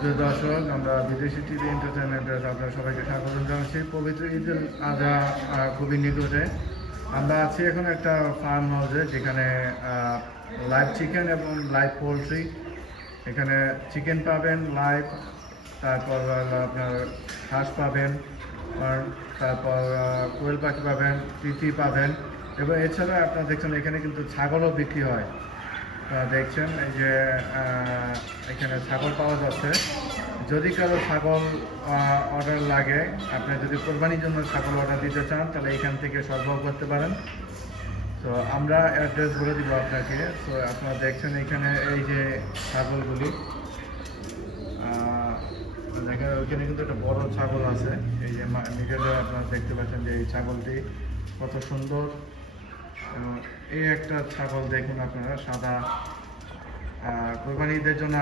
প্রিয় দর্শক, আমরা বিদেশি টিভি এন্টারটেনমেন্টে আপনাদের সবাইকে স্বাগত জানাচ্ছি। পবিত্র ঈদ উল আজহা খুবই নিকটে। আমরা আছি এখন একটা ফার্ম হাউসে, যেখানে লাইভ চিকেন এবং লাইভ পোলট্রি, এখানে চিকেন পাবেন লাইভ, তারপর আপনার হাঁস পাবেন, আর তারপর কোয়েল পাখি পাবেন, তিতি পাবেন, এবং এছাড়া আপনারা দেখছেন এখানে কিন্তু ছাগলও বিক্রি হয়। দেখছেন এই যে এখানে ছাগল পাওয়া যাচ্ছে। যদি কারো ছাগল অর্ডার লাগে, আপনি যদি কোরবানির জন্য ছাগল অর্ডার দিতে চান, তাহলে এখান থেকে সরবরাহ করতে পারেন। তো আমরা অ্যাড্রেস বলে দিব আপনাকে। তো আপনারা দেখছেন এখানে এই যে ছাগলগুলি, দেখেন ওইখানে কিন্তু একটা বড় ছাগল আছে। এই যে নিজেদের আপনারা দেখতে পাচ্ছেন যে এই ছাগলটি কত সুন্দর। এই একটা ছাগল দেখুন আপনারা, সাদা। কোরবানি ঈদের জন্য